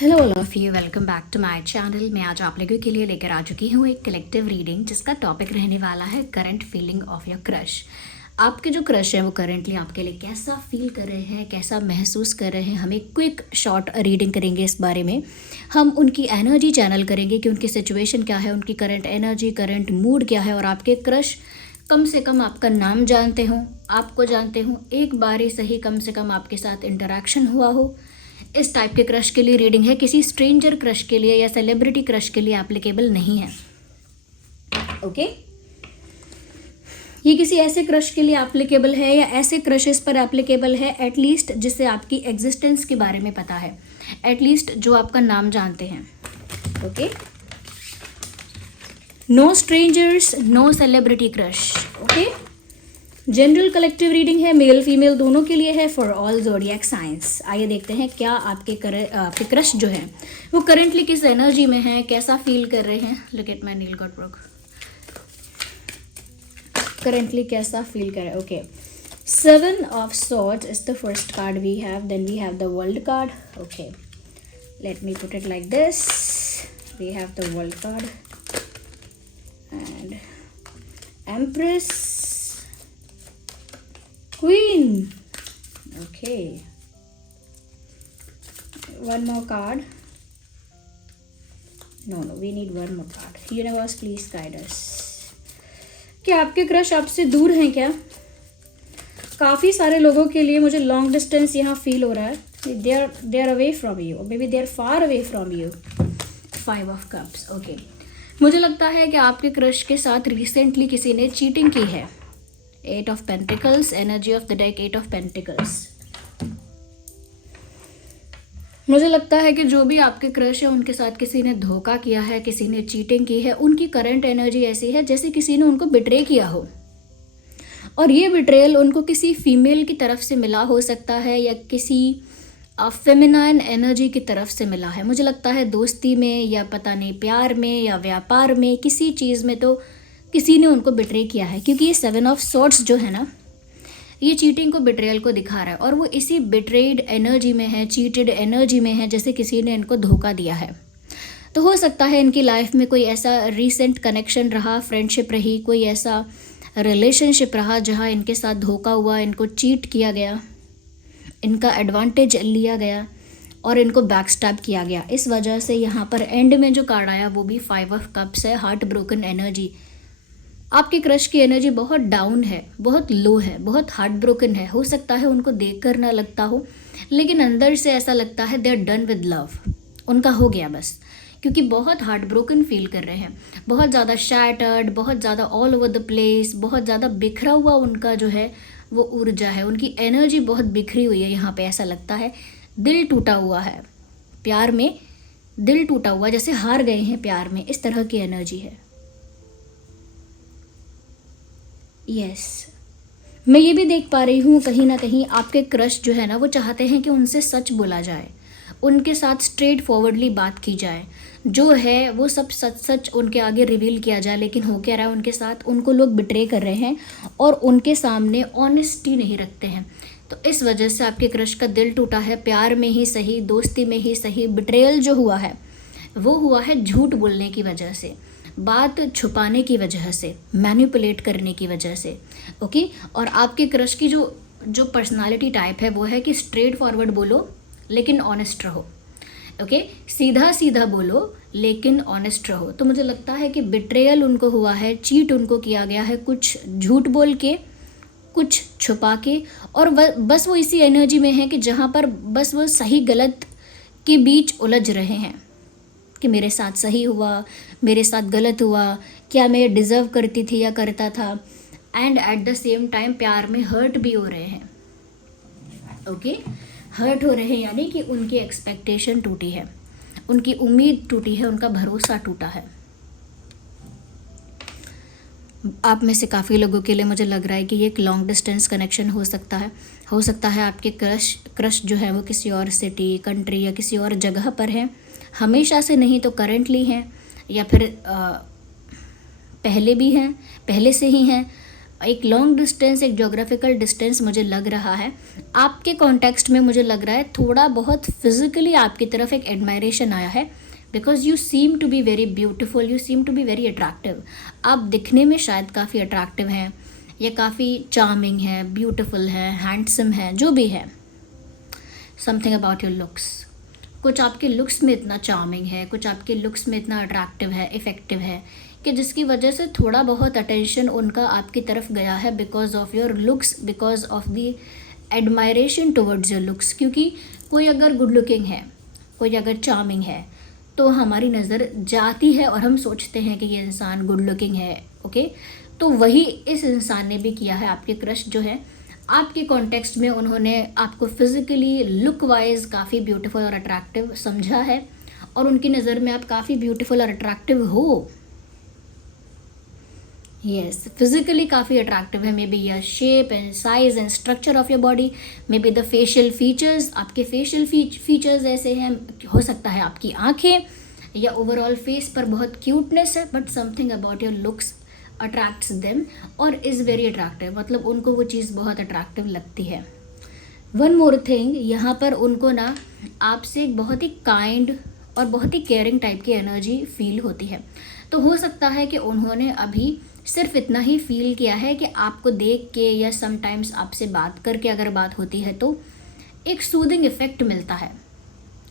Hello all of you, welcome back to my channel. मैं आज आप लोगों के लिए लेकर आ चुकी हूँ एक कलेक्टिव रीडिंग जिसका टॉपिक रहने वाला है current feeling of your crush. आपके जो क्रश है वो करंटली आपके लिए कैसा फील कर रहे हैं, कैसा महसूस कर रहे हैं। हम एक क्विक शॉर्ट रीडिंग करेंगे इस बारे में। हम उनकी एनर्जी चैनल करेंगे कि उनकी सिचुएशन क्या है, उनकी करंट एनर्जी, करंट मूड क्या है। और आपके क्रश कम से कम आपका नाम जानते हों, आपको जानते हों, एक बार ही सही कम से कम आपके साथ इंटरेक्शन हुआ हो। इस टाइप के क्रश के लिए रीडिंग है। किसी स्ट्रेंजर क्रश के लिए या सेलिब्रिटी क्रश के लिए एप्लीकेबल नहीं है। ओके, ये किसी ऐसे क्रश के लिए एप्लीकेबल है या ऐसे क्रशेस पर एप्लीकेबल है एटलीस्ट जिससे आपकी एग्जिस्टेंस के बारे में पता है, एटलीस्ट जो आपका नाम जानते हैं। Okay, no strangers, no celebrity crush. Okay, general collective reading है, मेल फीमेल दोनों के लिए है, फॉर ऑल ज़ोडिएक साइंस। आइए देखते हैं क्या आपके क्रश जो है वो करेंटली किस एनर्जी में है, कैसा फील कर रहे हैं। Look at my kneel got broke. Currently कैसा फील कर रहे हैं। Okay, 7 of swords is the first card we have, then we have the world card. Okay, let me put it like this. We have the world card and empress, Queen. Okay. One more card. No, we need one more card. Universe, please guide us. क्या आपके crush आपसे दूर हैं क्या? काफ़ी सारे लोगों के लिए मुझे लॉन्ग डिस्टेंस यहाँ फील हो रहा है। They are away from you, or maybe they are far away from you. 5 of Cups. Okay. मुझे लगता है कि आपके क्रश के साथ रिसेंटली किसी ने चीटिंग की है। 8 of Pentacles, energy of the deck, 8 of Pentacles. मुझे लगता है कि जो भी आपके क्रश है उनके साथ किसी ने धोखा किया है, किसी ने चीटिंग की है। उनकी करंट एनर्जी ऐसी है जैसे किसी ने उनको बिट्रे किया हो, और ये बिट्रेयल उनको किसी फीमेल की तरफ से मिला हो सकता है या किसी फेमिनाइन एनर्जी की तरफ से मिला है। मुझे लगता है दोस्ती में या पता नहीं प्यार में या व्यापार में, किसी चीज़ में तो किसी ने उनको बिट्रे किया है, क्योंकि ये 7 ऑफ सॉर्ड्स जो है ना, ये चीटिंग को, बिट्रेयल को दिखा रहा है। और वो इसी बिट्रेड एनर्जी में है, चीटेड एनर्जी में है, जैसे किसी ने इनको धोखा दिया है। तो हो सकता है इनकी लाइफ में कोई ऐसा रीसेंट कनेक्शन रहा, फ्रेंडशिप रही, कोई ऐसा रिलेशनशिप रहा जहाँ इनके साथ धोखा हुआ, इनको चीट किया गया, इनका एडवांटेज लिया गया और इनको बैकस्टैब किया गया। इस वजह से यहाँ पर एंड में जो कार्ड आया वो भी 5 ऑफ कप्स है, हार्ट ब्रोकन एनर्जी। आपके क्रश की एनर्जी बहुत डाउन है, बहुत लो है, बहुत हार्ट ब्रोकन है। हो सकता है उनको देखकर ना लगता हो, लेकिन अंदर से ऐसा लगता है they are done with love, उनका हो गया बस, क्योंकि बहुत हार्ट ब्रोकन फील कर रहे हैं, बहुत ज़्यादा शैटर्ड, बहुत ज़्यादा ऑल ओवर द प्लेस, बहुत ज़्यादा बिखरा हुआ उनका जो है वो ऊर्जा है, उनकी एनर्जी बहुत बिखरी हुई है। यहाँ पे ऐसा लगता है दिल टूटा हुआ है, प्यार में दिल टूटा हुआ, जैसे हार गए हैं प्यार में, इस तरह की एनर्जी है। यस, मैं ये भी देख पा रही हूँ कहीं ना कहीं आपके क्रश जो है ना वो चाहते हैं कि उनसे सच बोला जाए, उनके साथ स्ट्रेट फॉरवर्डली बात की जाए, जो है वो सब सच सच उनके आगे रिवील किया जाए। लेकिन हो क्या रहा है उनके साथ, उनको लोग बिट्रे कर रहे हैं और उनके सामने ऑनेस्टी नहीं रखते हैं। तो इस वजह से आपके क्रश का दिल टूटा है, प्यार में ही सही, दोस्ती में ही सही। बिट्रेयल जो हुआ है वो हुआ है झूठ बोलने की वजह से, बात छुपाने की वजह से, मैनिपुलेट करने की वजह से। ओके, और आपके क्रश की जो पर्सनालिटी टाइप है वो है कि स्ट्रेट फॉरवर्ड बोलो लेकिन ऑनेस्ट रहो। ओके, सीधा सीधा बोलो लेकिन ऑनेस्ट रहो। तो मुझे लगता है कि बिट्रेयल उनको हुआ है, चीट उनको किया गया है, कुछ झूठ बोल के, कुछ छुपा के, और बस वो इसी एनर्जी में है कि जहाँ पर बस वो सही गलत के बीच उलझ रहे हैं कि मेरे साथ सही हुआ, मेरे साथ गलत हुआ, क्या मैं डिज़र्व करती थी या करता था। And at the same time प्यार में हर्ट भी हो रहे हैं। ओके, हर्ट हो रहे हैं यानी कि उनकी एक्सपेक्टेशन टूटी है, उनकी उम्मीद टूटी है, उनका भरोसा टूटा है। आप में से काफ़ी लोगों के लिए मुझे लग रहा है कि ये एक लॉन्ग डिस्टेंस कनेक्शन हो सकता है। हो सकता है आपके क्रश जो है वो किसी और सिटी, कंट्री या किसी और जगह पर है, हमेशा से नहीं तो करंटली हैं, या फिर पहले भी हैं, पहले से ही हैं। एक लॉन्ग डिस्टेंस, एक जोग्राफिकल डिस्टेंस मुझे लग रहा है। आपके कॉन्टेक्स्ट में मुझे लग रहा है थोड़ा बहुत फिजिकली आपकी तरफ एक एडमायरेशन आया है, because you seem to be very beautiful, you seem to be very attractive. आप दिखने में शायद काफ़ी अट्रैक्टिव हैं या काफ़ी चार्मिंग है, ब्यूटिफुल है, हैंडसम है, जो भी है। समथिंग अबाउट योर लुक्स, कुछ आपके लुक्स में इतना चार्मिंग है, कुछ आपके लुक्स में इतना अट्रैक्टिव है, इफ़ेक्टिव है कि जिसकी वजह से थोड़ा बहुत अटेंशन उनका आपकी तरफ गया है, because of your looks, because of the admiration towards your looks. क्योंकि कोई अगर गुड लुकिंग है, कोई अगर चार्मिंग है, तो हमारी नज़र जाती है और हम सोचते हैं कि ये इंसान गुड लुकिंग है। ओके, तो वही इस इंसान ने भी किया है। आपके क्रश जो है, आपके कॉन्टेक्स्ट में उन्होंने आपको फिजिकली लुक वाइज काफ़ी ब्यूटीफुल और अट्रैक्टिव समझा है, और उनकी नज़र में आप काफ़ी ब्यूटीफुल और अट्रैक्टिव हो। यस, फिजिकली काफ़ी अट्रैक्टिव है। May be your shape and size and structure of your body, may be the facial features, आपके फेशियल फीचर्स ऐसे हैं, हो सकता है आपकी आंखें या ओवरऑल फेस पर बहुत क्यूटनेस है, but something about your looks attracts them और इज़ वेरी अट्रैक्टिव, मतलब उनको वो चीज़ बहुत अट्रैक्टिव लगती है। वन मोर थिंग, यहाँ पर उनको ना आपसे एक बहुत ही काइंड और बहुत ही केयरिंग टाइप की एनर्जी फील होती है। तो हो सकता है कि उन्होंने अभी सिर्फ इतना ही फील किया है कि आपको देख के या समटाइम्स आपसे बात करके अगर बात होती है तो एक सूदिंग इफ़ेक्ट मिलता है।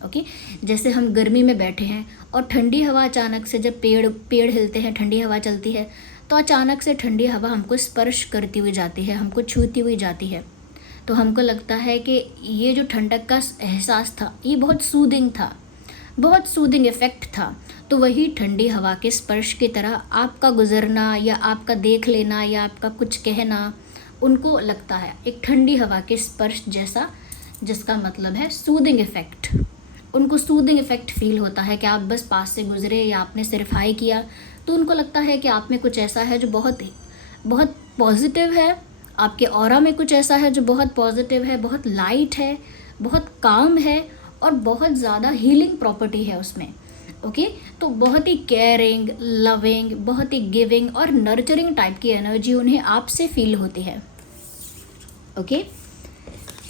ओके, जैसे हम गर्मी में बैठे हैं और ठंडी हवा अचानक से, जब पेड़ हिलते हैं, ठंडी हवा चलती है, तो अचानक से ठंडी हवा हमको स्पर्श करती हुई जाती है, हमको छूती हुई जाती है, तो हमको लगता है कि ये जो ठंडक का एहसास था ये बहुत सूदिंग था, बहुत सूदिंग इफ़ेक्ट था। तो वही ठंडी हवा के स्पर्श की तरह आपका गुजरना या आपका देख लेना या आपका कुछ कहना उनको लगता है एक ठंडी हवा के स्पर्श जैसा, जिसका मतलब है सूदिंग इफ़ेक्ट। उनको सूदिंग इफ़ेक्ट फील होता है कि आप बस पास से गुजरे या आपने सिर्फ हाई किया, तो उनको लगता है कि आप में कुछ ऐसा है जो बहुत बहुत पॉजिटिव है, आपके ऑरा में कुछ ऐसा है जो बहुत पॉजिटिव है, बहुत लाइट है, बहुत काम है और बहुत ज़्यादा हीलिंग प्रॉपर्टी है उसमें। ओके, तो बहुत ही केयरिंग, लविंग, बहुत ही गिविंग और नर्चरिंग टाइप की एनर्जी उन्हें आपसे फील होती है। Okay,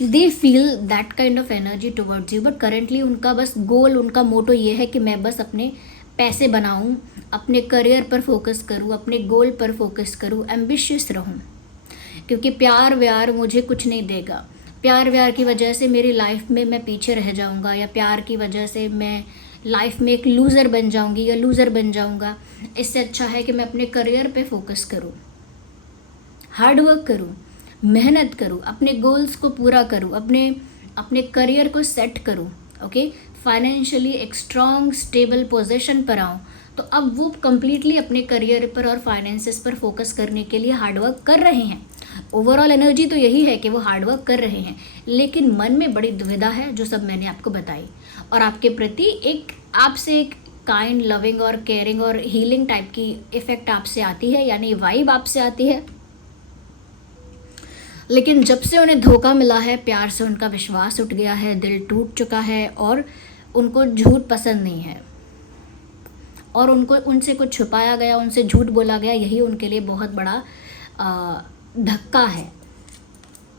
they feel that kind of energy towards you, but currently उनका बस गोल, उनका मोटो ये है कि मैं बस अपने पैसे बनाऊं, अपने करियर पर फोकस करूं, अपने गोल पर फोकस करूं, एम्बिशियस रहूं। क्योंकि प्यार व्यार मुझे कुछ नहीं देगा, प्यार व्यार की वजह से मेरी लाइफ में मैं पीछे रह जाऊंगा, या प्यार की वजह से मैं लाइफ में एक लूज़र बन जाऊंगी या लूज़र बन जाऊंगा। इससे अच्छा है कि मैं अपने करियर पे फोकस करूं, हार्ड वर्क करूं, मेहनत करूं, अपने गोल्स को पूरा करूं, अपने करियर को सेट करूं। ओके, फाइनेंशियली एक स्ट्रॉन्ग स्टेबल पोजीशन पर आऊँ। तो अब वो कम्प्लीटली अपने करियर पर और फाइनेंसेस पर फोकस करने के लिए हार्डवर्क कर रहे हैं। ओवरऑल एनर्जी तो यही है कि वो हार्डवर्क कर रहे हैं, लेकिन मन में बड़ी दुविधा है, जो सब मैंने आपको बताई, और आपके प्रति आपसे एक काइंड, लविंग और केयरिंग और हीलिंग टाइप की इफ़ेक्ट आपसे आती है, यानी वाइब आपसे आती है। लेकिन जब से उन्हें धोखा मिला है, प्यार से उनका विश्वास उठ गया है, दिल टूट चुका है और उनको झूठ पसंद नहीं है, और उनको उनसे कुछ छुपाया गया, उनसे झूठ बोला गया, यही उनके लिए बहुत बड़ा धक्का है।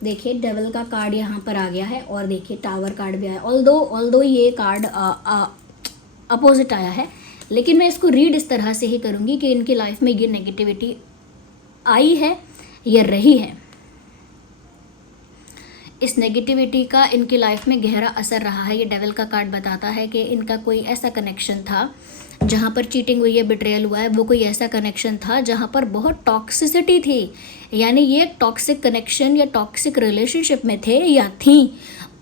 देखिए, डेविल का कार्ड यहाँ पर आ गया है, और देखिए टावर कार्ड भी आया। ऑल्दो ये कार्ड अपोजिट आया है, लेकिन मैं इसको रीड इस तरह से ही करूँगी कि इनकी लाइफ में ये नेगेटिविटी आई है या रही है। इस नेगेटिविटी का इनकी लाइफ में गहरा असर रहा है। ये डेविल का कार्ड बताता है कि इनका कोई ऐसा कनेक्शन था जहाँ पर चीटिंग हुई है, बिट्रेयल हुआ है, वो कोई ऐसा कनेक्शन था जहाँ पर बहुत टॉक्सिसिटी थी, यानी ये टॉक्सिक कनेक्शन या टॉक्सिक रिलेशनशिप में थे या थी,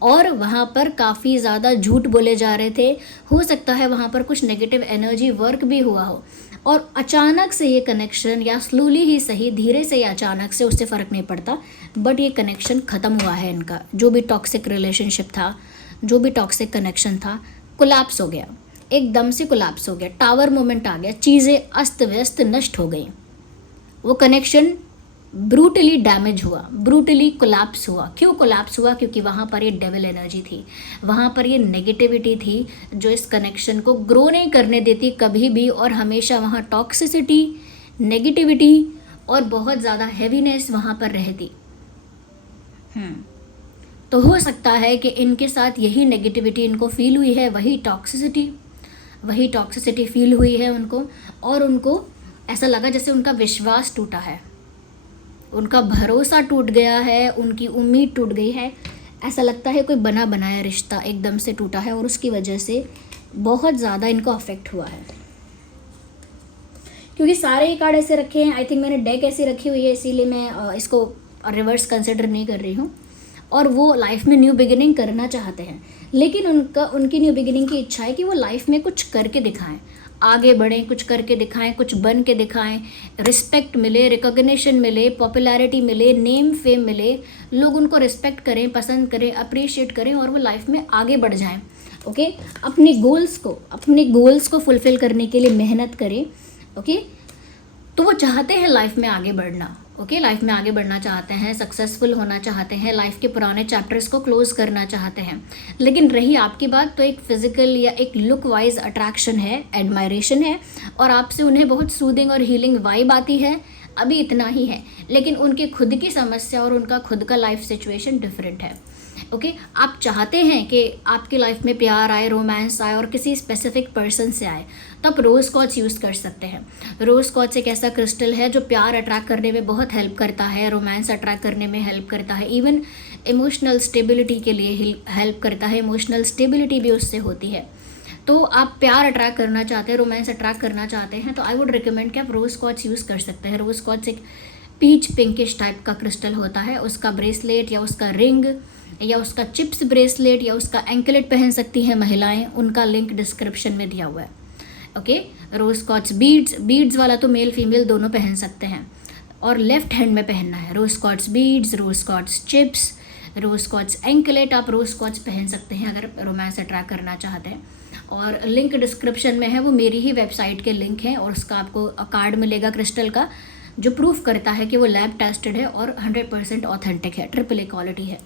और वहाँ पर काफ़ी ज़्यादा झूठ बोले जा रहे थे। हो सकता है वहाँ पर कुछ नेगेटिव एनर्जी वर्क भी हुआ हो, और अचानक से ये कनेक्शन, या स्लोली ही सही, धीरे से या अचानक से, उससे फ़र्क नहीं पड़ता, बट ये कनेक्शन ख़त्म हुआ है इनका। जो भी टॉक्सिक रिलेशनशिप था, जो भी टॉक्सिक कनेक्शन था, कोलैप्स हो गया, एकदम से कोलैप्स हो गया, टावर मोमेंट आ गया, चीज़ें अस्त व्यस्त नष्ट हो गई। वो कनेक्शन ब्रूटली डैमेज हुआ, ब्रूटली कोलैप्स हुआ। क्यों कोलैप्स हुआ? क्योंकि वहाँ पर ये डेविल एनर्जी थी, वहाँ पर ये नेगेटिविटी थी जो इस कनेक्शन को ग्रो नहीं करने देती कभी भी, और हमेशा वहाँ टॉक्सिसिटी, नेगेटिविटी और बहुत ज़्यादा हैवीनेस वहाँ पर रहती। तो हो सकता है कि इनके साथ यही नेगेटिविटी इनको फील हुई है, वही टॉक्सिसिटी फील हुई है उनको, और उनको ऐसा लगा जैसे उनका विश्वास टूटा है, उनका भरोसा टूट गया है, उनकी उम्मीद टूट गई है। ऐसा लगता है कोई बना बनाया रिश्ता एकदम से टूटा है और उसकी वजह से बहुत ज़्यादा इनको अफेक्ट हुआ है। क्योंकि सारे ही कार्ड ऐसे रखे हैं, आई थिंक मैंने डेक ऐसी रखी हुई है, इसीलिए मैं इसको रिवर्स कंसिडर नहीं कर रही हूँ। और वो लाइफ में न्यू बिगिनिंग करना चाहते हैं, लेकिन उनकी न्यू बिगिनिंग की इच्छा है कि वो लाइफ में कुछ करके दिखाएं, आगे बढ़ें, कुछ करके दिखाएं, कुछ बन के दिखाएं, रिस्पेक्ट मिले, रिकॉग्निशन मिले, पॉपुलैरिटी मिले, नेम फेम मिले, लोग उनको रिस्पेक्ट करें, पसंद करें, अप्रिशिएट करें और वो लाइफ में आगे बढ़ जाएं। ओके, अपने गोल्स को फुलफिल करने के लिए मेहनत करें। ओके, तो वो चाहते हैं लाइफ में आगे बढ़ना। ओके, लाइफ में आगे बढ़ना चाहते हैं, सक्सेसफुल होना चाहते हैं, लाइफ के पुराने चैप्टर्स को क्लोज करना चाहते हैं। लेकिन रही आपकी बात, तो एक फिजिकल या एक लुक वाइज अट्रैक्शन है, एडमायरेशन है, और आपसे उन्हें बहुत सूदिंग और हीलिंग वाइब आती है। अभी इतना ही है, लेकिन उनकी खुद की समस्या और उनका खुद का लाइफ सिचुएशन डिफरेंट है। ओके, आप चाहते हैं कि आपकी लाइफ में प्यार आए, रोमांस आए और किसी स्पेसिफिक पर्सन से आए, तो आप रोज़ क्वार्ट्ज यूज़ कर सकते हैं। रोज़ क्वार्ट्ज एक ऐसा क्रिस्टल है जो प्यार अट्रैक्ट करने में बहुत हेल्प करता है, रोमांस अट्रैक्ट करने में हेल्प करता है, इवन इमोशनल स्टेबिलिटी के लिए हेल्प करता है। इमोशनल स्टेबिलिटी भी उससे होती है। तो आप प्यार अट्रैक्ट करना चाहते हैं, रोमांस अट्रैक्ट करना चाहते हैं, तो आई वुड रिकमेंड कि आप रोज़ क्वार्ट्ज यूज़ कर सकते हैं। रोज़ क्वार्ट्ज एक पीच पिंकिश टाइप का क्रिस्टल होता है। उसका ब्रेसलेट या उसका रिंग या उसका चिप्स ब्रेसलेट या उसका एंकलेट पहन सकती हैं महिलाएं, उनका लिंक डिस्क्रिप्शन में दिया हुआ है। ओके, रोज़ क्वार्ट्ज बीड्स वाला तो मेल फीमेल दोनों पहन सकते हैं, और लेफ्ट हैंड में पहनना है। रोज़ क्वार्ट्ज बीड्स, रोज़ क्वार्ट्ज चिप्स, रोज़ क्वार्ट्ज एंकलेट, आप रोज़ क्वार्ट्ज पहन सकते हैं अगर रोमांस अट्रैक्ट करना चाहते हैं। और लिंक डिस्क्रिप्शन में है, वो मेरी ही वेबसाइट के लिंक है, और उसका आपको कार्ड मिलेगा क्रिस्टल का, जो प्रूफ करता है कि वो लैब टेस्टेड है और 100% ऑथेंटिक है, AAA क्वालिटी है।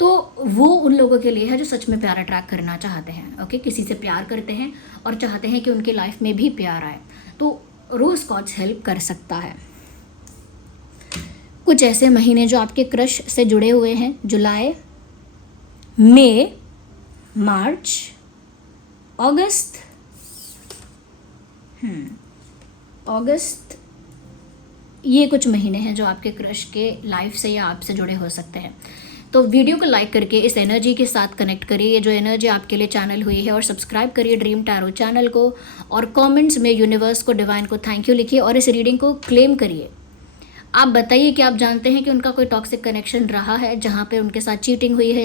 तो वो उन लोगों के लिए है जो सच में प्यार अट्रैक्ट करना चाहते हैं। ओके, किसी से प्यार करते हैं और चाहते हैं कि उनकी लाइफ में भी प्यार आए, तो रोज़ क्वार्ट्ज हेल्प कर सकता है। कुछ ऐसे महीने जो आपके क्रश से जुड़े हुए हैं, जुलाई, मई, मार्च, अगस्त, ये कुछ महीने हैं जो आपके क्रश के लाइफ से या आपसे जुड़े हो सकते हैं। तो वीडियो को लाइक करके इस एनर्जी के साथ कनेक्ट करिए, ये जो एनर्जी आपके लिए चैनल हुई है, और सब्सक्राइब करिए ड्रीम टैरो चैनल को, और कमेंट्स में यूनिवर्स को, डिवाइन को थैंक यू लिखिए, और इस रीडिंग को क्लेम करिए। आप बताइए कि आप जानते हैं कि उनका कोई टॉक्सिक कनेक्शन रहा है जहाँ पे उनके साथ चीटिंग हुई है,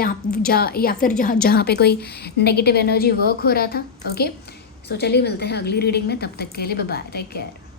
या फिर जहाँ पे कोई नेगेटिव एनर्जी वर्क हो रहा था। ओके, सो चलिए मिलते हैं अगली रीडिंग में, तब तक के लिए बाय बाय, टेक केयर।